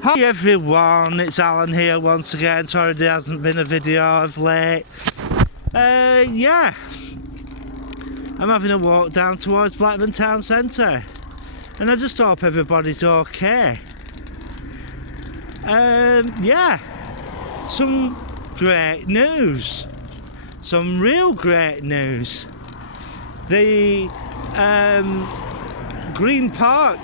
Hi everyone, it's Alan here once again. Sorry there hasn't been a video of late. Yeah, I'm having a walk down towards Blackburn Town Centre and I just hope everybody's okay. Yeah, some great news, some real great news. The Green Park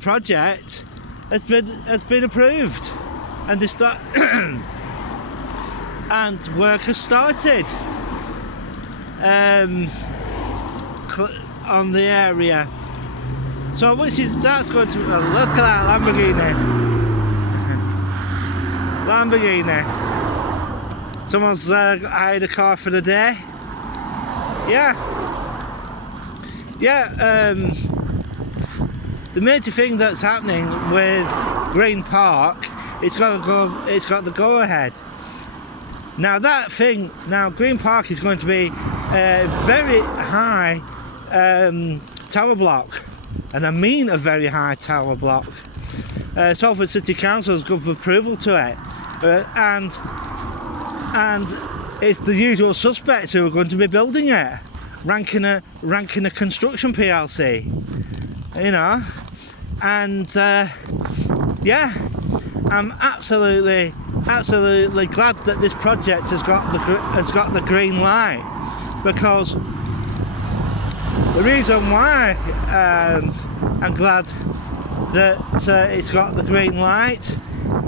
project has been approved, and and work has started on the area. So that's going to look at that Lamborghini. Someone's hired a car for the day. Yeah. The major thing that's happening with Green Park, it's got the go-ahead. Now Green Park is going to be a very high tower block, and I mean a very high tower block. Salford City Council has given approval to it, and it's the usual suspects who are going to be building it. Rankiner Construction PLC, you know, and yeah, I'm absolutely glad that this project has got the green light, because the reason why I'm glad that it's got the green light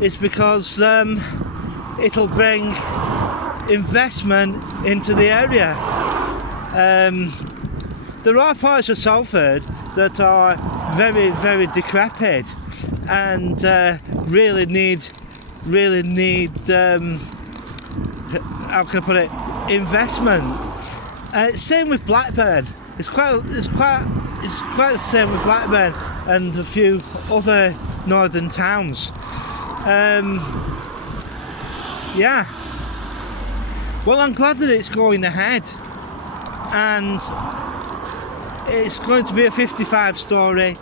is because it'll bring investment into the area. There are parts of Salford that are very, very decrepit and really need how can I put it, investment. Same with Blackburn. It's quite the same with Blackburn and a few other northern towns. Yeah. Well, I'm glad that it's going ahead, and it's going to be a 55-storey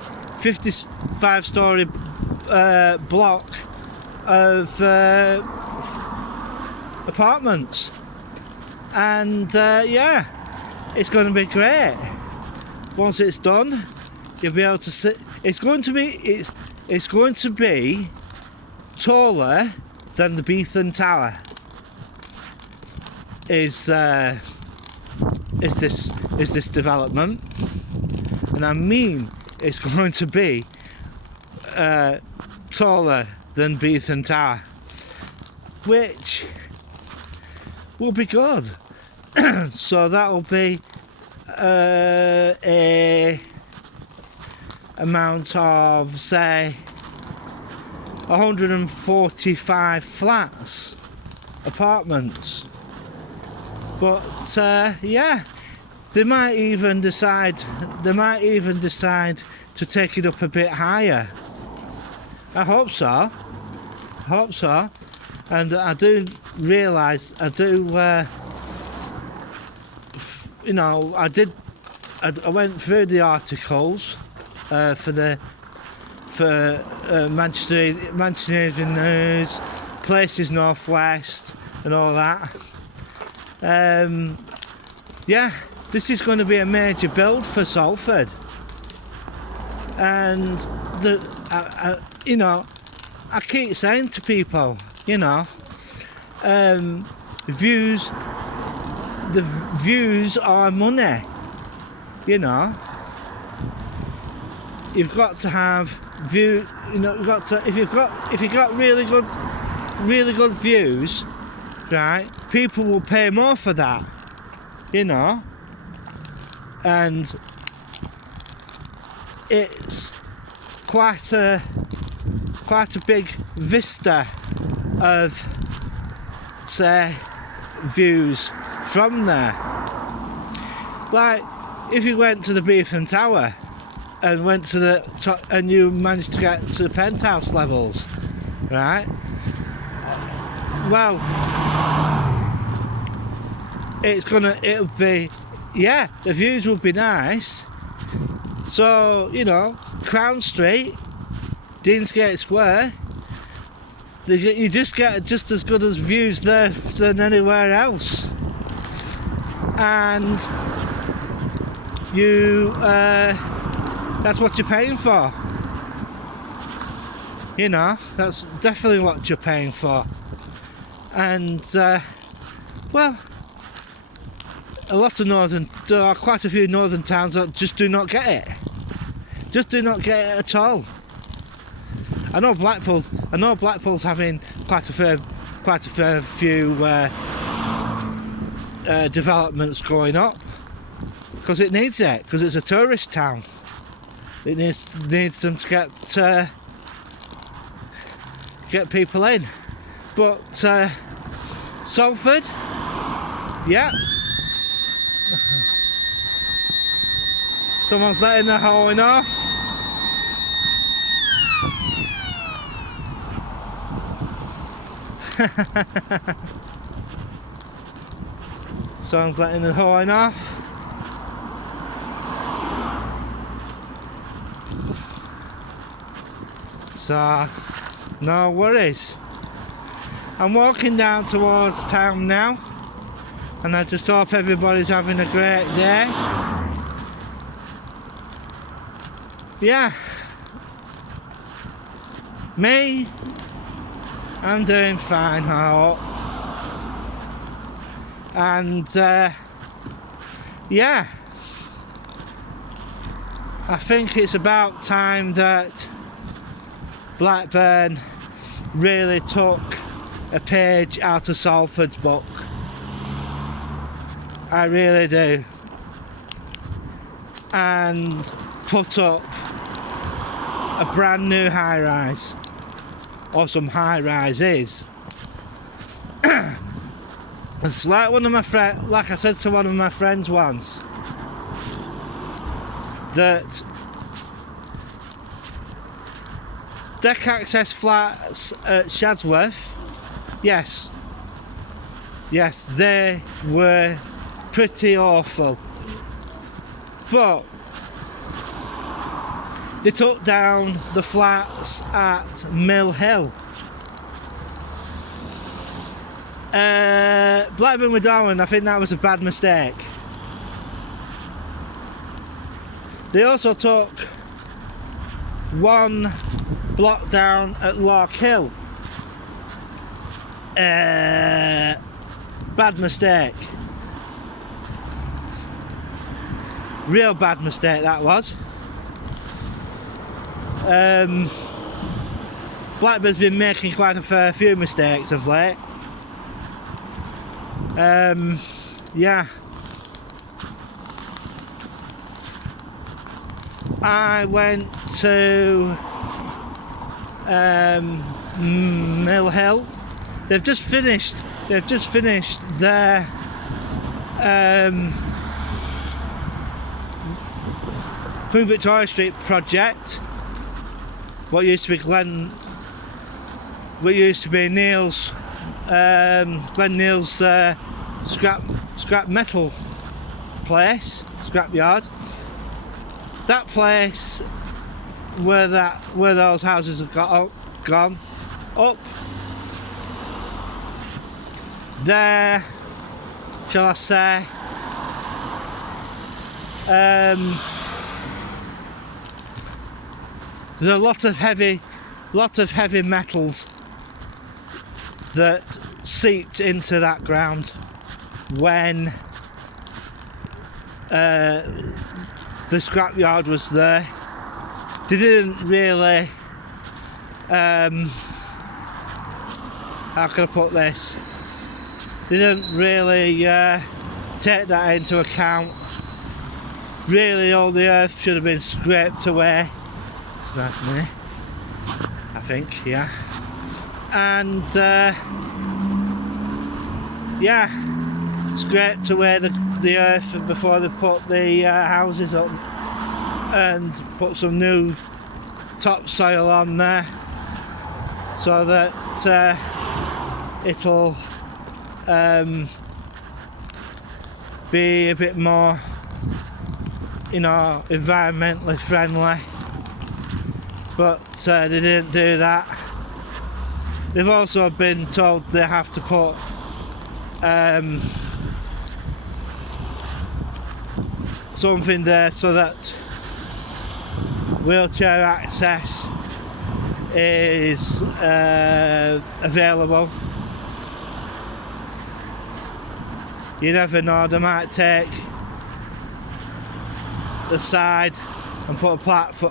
block of apartments, and yeah, it's going to be great. Once it's done, you'll be able to sit. It's going to be taller than the Beetham Tower. Is this development, and I mean it's going to be taller than Beetham Tower, which will be good. So that'll be a amount of, say, 145 flats, apartments. But yeah, they might even decide to take it up a bit higher. I hope so. And I do realise, I went through the articles for Manchester Evening News, Places Northwest, and all that. Yeah, this is going to be a major build for Salford, and I keep saying to people, the views are money. You've got to have view. If you've got really good views, right? People will pay more for that, and it's quite a big vista of, say, views from there. Like if you went to the Beetham Tower and went to the top, and you managed to get to the penthouse levels, right? Well, it'll be, yeah, the views will be nice. So, Crown Street Deansgate Square, you just get just as good as views there than anywhere else, and you that's what you're paying for. You know, that's definitely what you're paying for. And well, there are quite a few northern towns that just do not get it. Just do not get it at all. I know Blackpool's having quite a fair few developments going up because it needs it, because it's a tourist town. It needs them to get people in. But Salford, yeah. Someone's letting the horn off. Someone's letting the horn off. So, no worries. I'm walking down towards town now, and I just hope everybody's having a great day. Yeah, me, I'm doing fine, I hope. And yeah, I think it's about time that Blackburn really took a page out of Salford's book. I really do. And put up a brand new high rise, or some high rises. It's like like I said to one of my friends once, that deck access flats at Shadsworth, yes, they were pretty awful, but they took down the flats at Mill Hill. Blackburn with Darwin, I think that was a bad mistake. They also took one block down at Lark Hill. Bad mistake. Real bad mistake that was. Blackburn's been making quite a fair few mistakes of late. Yeah. I went to Mill Hill. They've just finished their Queen Victoria Street project. What used to be Neil's Glenn Neil's scrap metal place, scrap yard. That place where those houses have gone up there, shall I say, there's a lot of heavy metals that seeped into that ground when the scrapyard was there. They didn't really, how can I put this? They didn't really take that into account. Really, all the earth should have been scraped away. That's me, I think, yeah. And yeah, scraped away the earth before they put the houses up and put some new topsoil on there so that it'll be a bit more, environmentally friendly. but they didn't do that. They've also been told they have to put something there so that wheelchair access is available. You never know, they might take the side and put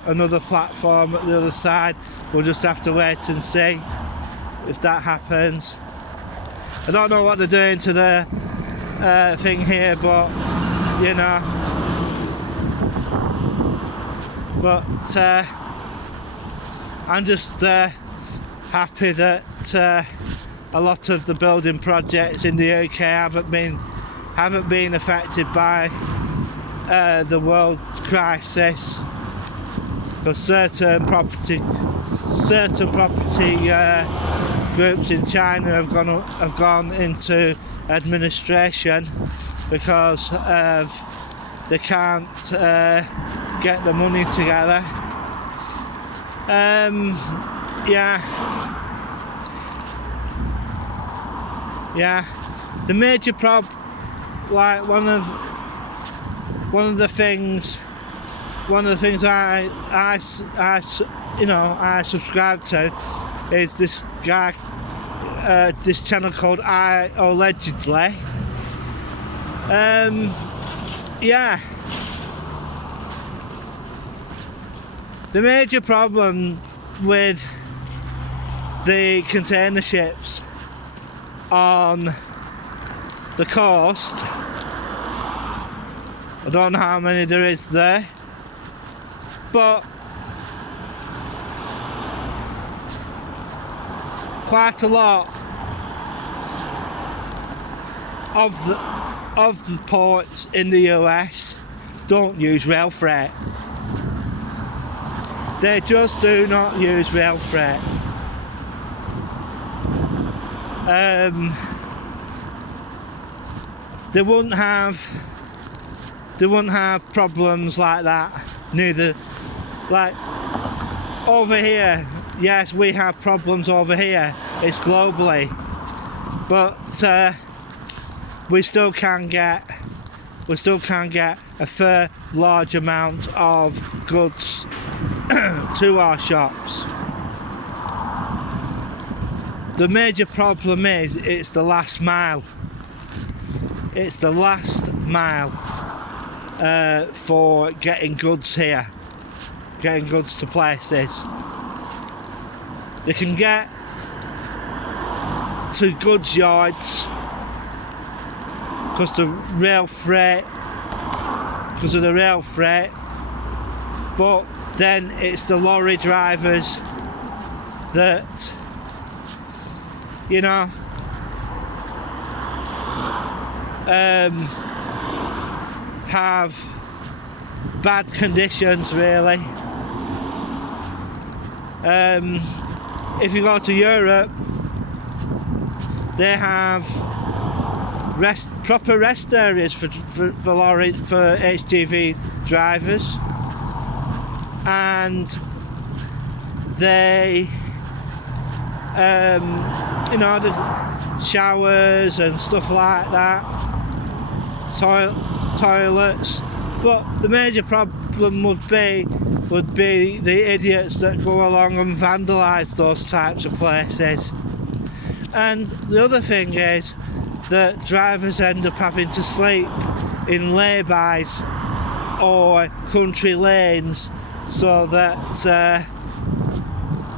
another platform at the other side. We'll just have to wait and see if that happens. I don't know what they're doing to the thing here, but you know. But I'm just happy that a lot of the building projects in the UK haven't been affected by the world crisis, because certain property groups in China have gone into administration because they can't get the money together. Yeah. The major like one of the things I subscribe to is this guy, this channel called I Allegedly. The major problem with the container ships on the coast, I don't know how many there is there, but quite a lot of the ports in the US don't use rail freight. They just do not use rail freight. They wouldn't have problems like that. Neither, like over here. Yes, we have problems over here. It's globally, but we still can get a fair large amount of goods to our shops. The major problem is it's the last mile. It's the last mile for getting goods here, getting goods to places. They can get to goods yards because of the rail freight, but then it's the lorry drivers that, you know, have bad conditions really. If you go to Europe, they have proper rest areas for HGV drivers, and they the showers and stuff like that, toilets. But the major problem would be the idiots that go along and vandalise those types of places. And the other thing is that drivers end up having to sleep in lay-bys or country lanes so that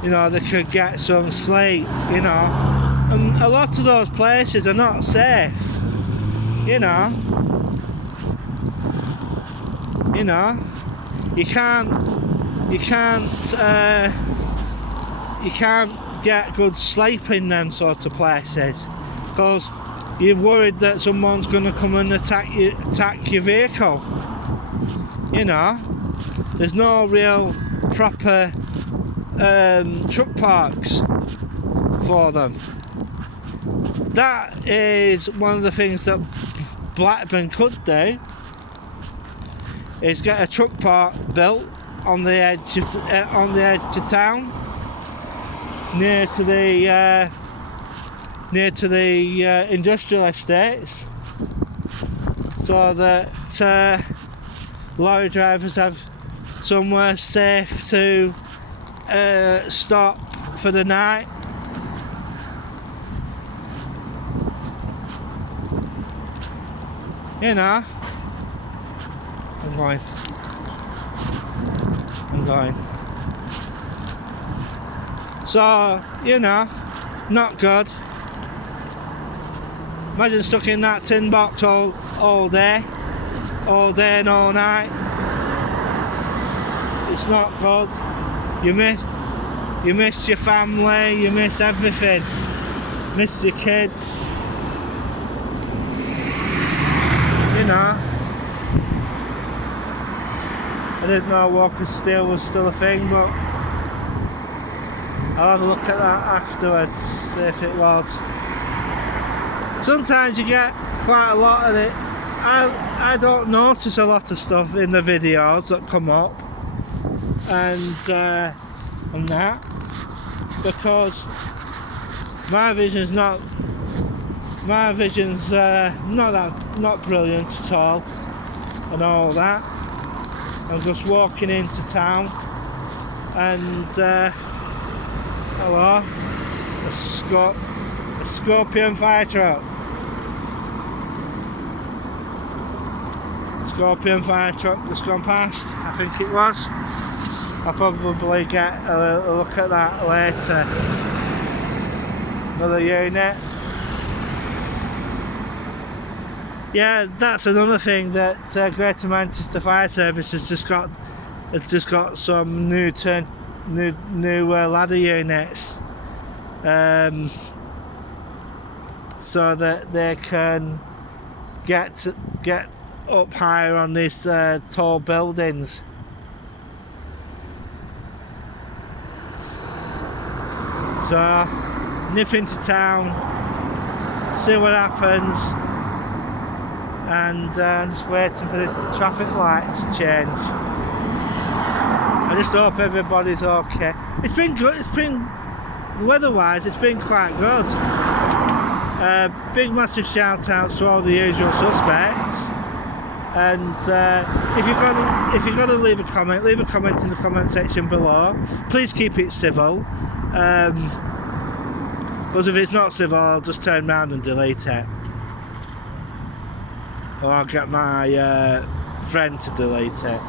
they could get some sleep, and a lot of those places are not safe, you can't get good sleep in them sort of places because you're worried that someone's going to come and attack your vehicle. There's no real proper truck parks for them. That is one of the things that Blackburn could do, is get a truck park built on the edge of town, near to the industrial estates, so that lorry drivers have somewhere safe to stop for the night. You know, I'm going. So, you know, not good. Imagine stuck in that tin box all day and all night. It's not good. You miss your family, you miss everything. Miss your kids. You know. I didn't know Walker Steel was still a thing, but I'll have a look at that afterwards, see if it was. Sometimes you get quite a lot of it. I don't notice a lot of stuff in the videos that come up and that, because my vision's not brilliant at all and all that. I'm just walking into town and hello, a Scorpion fire truck. Scorpion fire truck that's gone past, I think it was. I'll probably get a look at that later. Another unit. Yeah, that's another thing that Greater Manchester Fire Service has just got some new ladder units, so that they can get up higher on these tall buildings. So nip into town, see what happens, and just waiting for this traffic light to change. I just hope everybody's okay. It's been good. It's been weather-wise. It's been quite good. Big massive shout outs to all the usual suspects. And if you're gonna leave a comment in the comment section below. Please keep it civil. Because if it's not civil, I'll just turn around and delete it. Or I'll get my friend to delete it.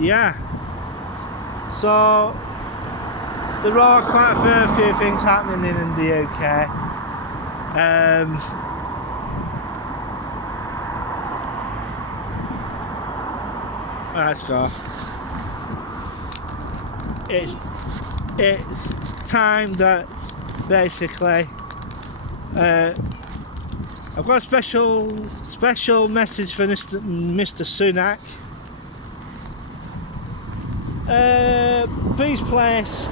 Yeah. So there are quite a fair few things happening in the UK. Let's go. It's time that basically I've got a special message for Mr. Sunak. Please place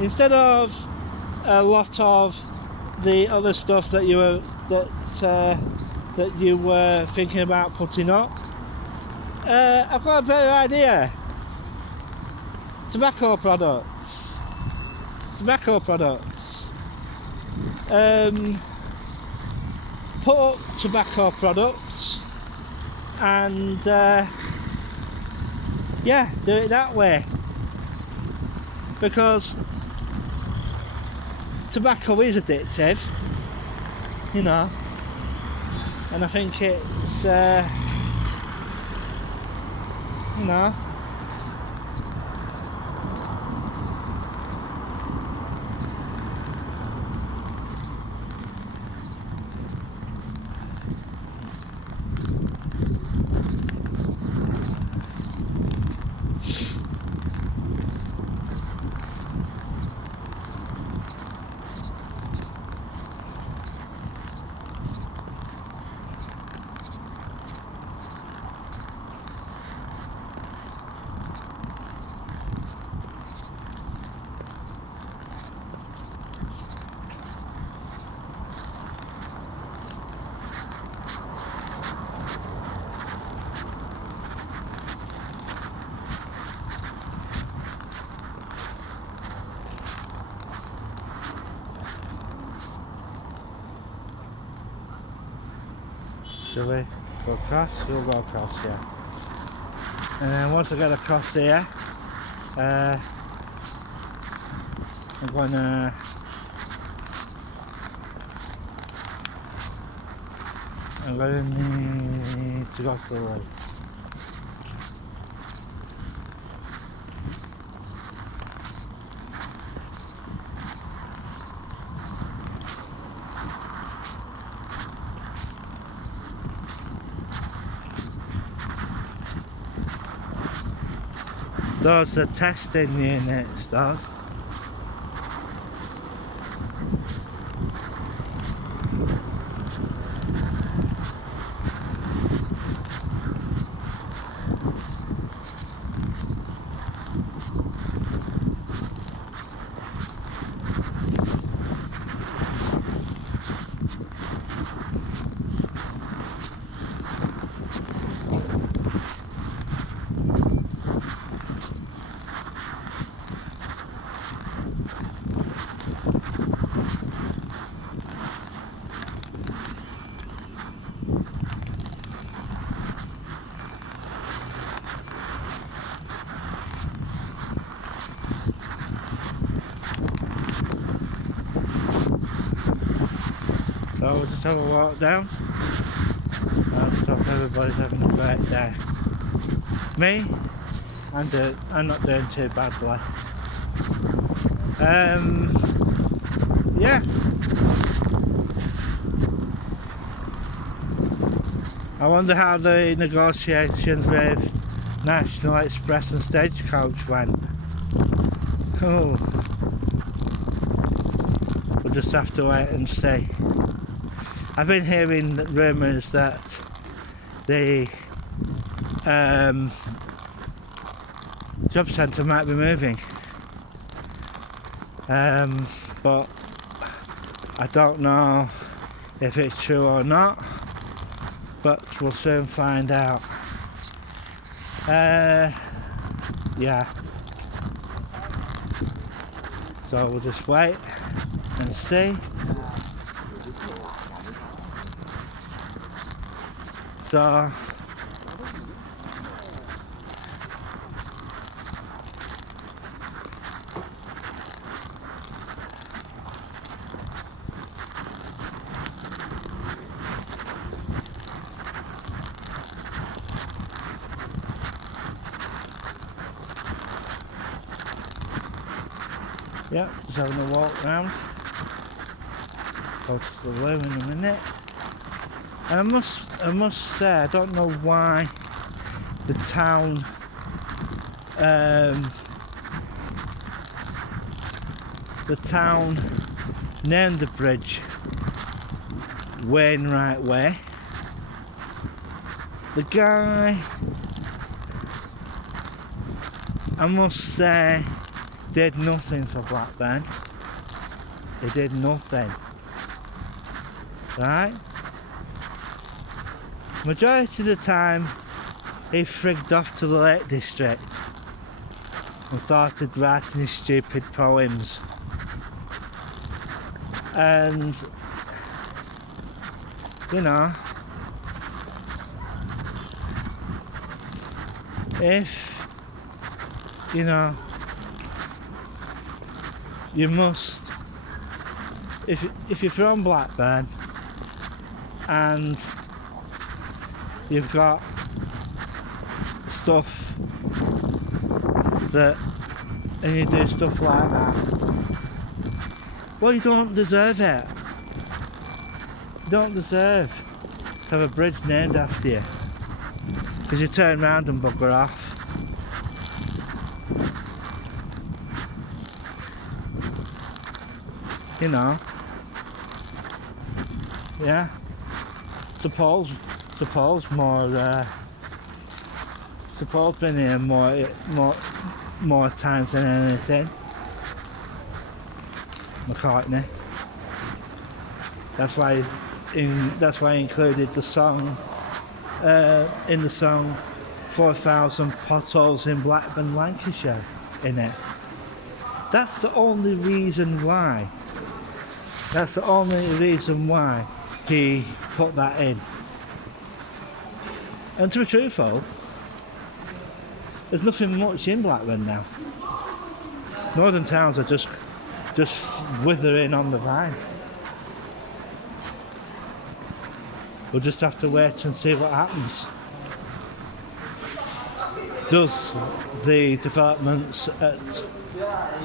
instead of a lot of the other stuff that you were thinking about putting up, I've got a better idea. Tobacco products. Put up tobacco products and yeah, do it that way, because tobacco is addictive, you know, and I think it's you know, Shall we go across? We'll go across here. And then once I get across here, I'm gonna need to go slowly. Those are testing units, those. So we'll just have a walk down. I'll stop everybody's having a great day. Me, I'm not doing too badly. Yeah. I wonder how the negotiations with National Express and Stagecoach went. Oh. We'll just have to wait and see. I've been hearing rumours that the job centre might be moving, but I don't know if it's true or not, but we'll soon find out. Yeah, so we'll just wait and see. So yeah, just having a walk round. Go to the loo in a minute. And I must say, I don't know why the town named the bridge Wainwright Way. The guy, I must say, did nothing for Blackburn. He did nothing. Right? Majority of the time, he frigged off to the Lake District and started writing his stupid poems. And, you know, if, you know, you must, if you're from Blackburn and you've got stuff that, and you do stuff like that, well, you don't deserve it. You don't deserve to have a bridge named after you, because you turn around and bugger off. You know, yeah. Paul's been here more times than anything. McCartney. That's why I included the song in the song 4,000 Potholes in Blackburn, Lancashire in it. That's the only reason why. That's the only reason why he put that in. And to be truthful, there's nothing much in Blackburn now. Northern towns are just withering on the vine. We'll just have to wait and see what happens. Does the developments at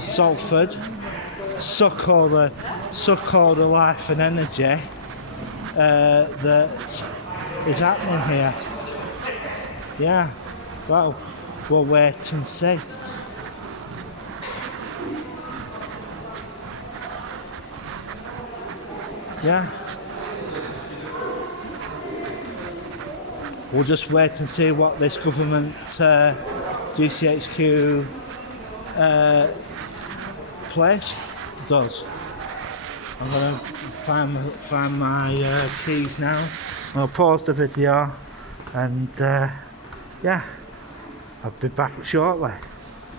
Salford suck all the life and energy that is happening here? Yeah, well, we'll wait and see. Yeah. We'll just wait and see what this government GCHQ place does. I'm going to find my keys now. I'll pause the video and yeah, I'll be back shortly.